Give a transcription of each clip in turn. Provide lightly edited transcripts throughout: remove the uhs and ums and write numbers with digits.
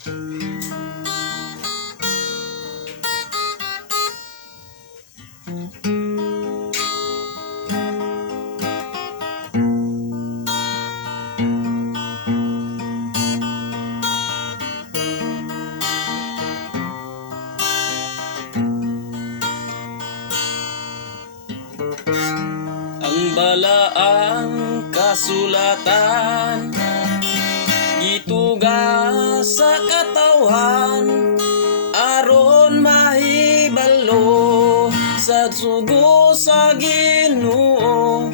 Ang balaang kasulatan gituga sa katawan aron mahibalo sa sugo sa Ginoo.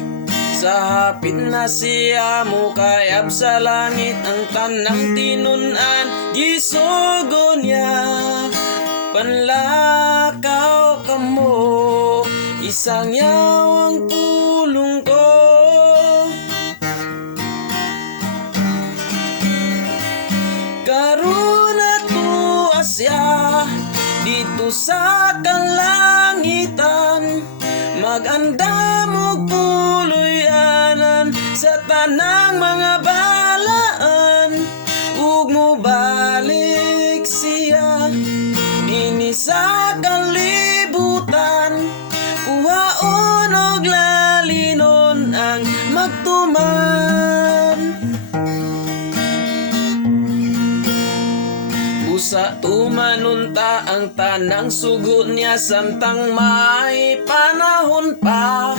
Sa hapit na siya mo kayab sa langit ang tanang tinun-an gisugo niya. Panlakaw kamo isang yawang pulong ko. Karon ato asya dito sa kalangitan, maganda mo puluyanan sa tanang mga balaan. Ug mo balik siya ini sa kalibutan, kuhaon og lalinon ang magtuman. Busa tumanunta ang tanang sugo niya samtang may panahon pa.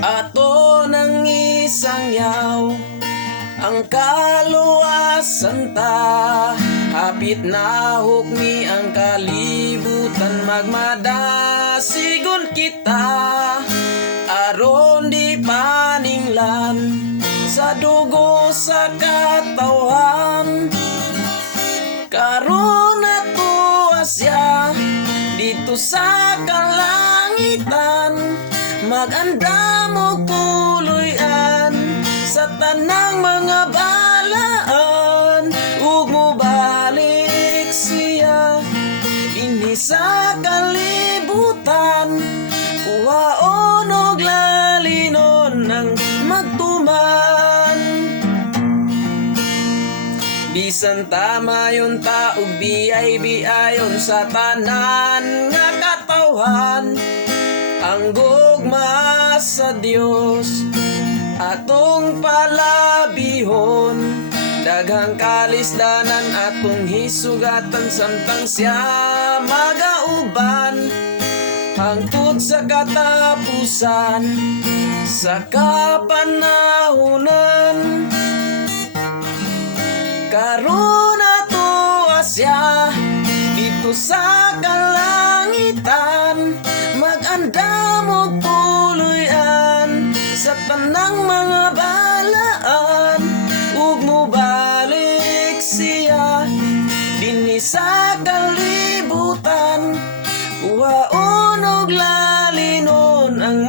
Ato nang isang yaw ang kaluwasan ta. Hapit na hukmi ang kalibutan, magmadasigon kita aron di paninglan sa dugo sa katawan. Karon ato asya dito sa kalangitan, maganda mo puloy-an sa tanang mga balaan. Ug mo balik siya dinhi sa kalibutan, kuhaon og lalinon ang magtuman. Bisan tama yun ta ug biyay-biayon sa tanan nga katawhan, ang gugma sa Dios atong palabihon. Daghang kalisdanan atong hisugatan samtang siya magauban, hangtod sa katapusan sa kapanahunan. Karon ato asya dito sa kalangitan, maganda mo puloy-an sa tanang mga balaan. Ug mo balik siya dinhi sa kalibutan, kuhaon og lalinon ang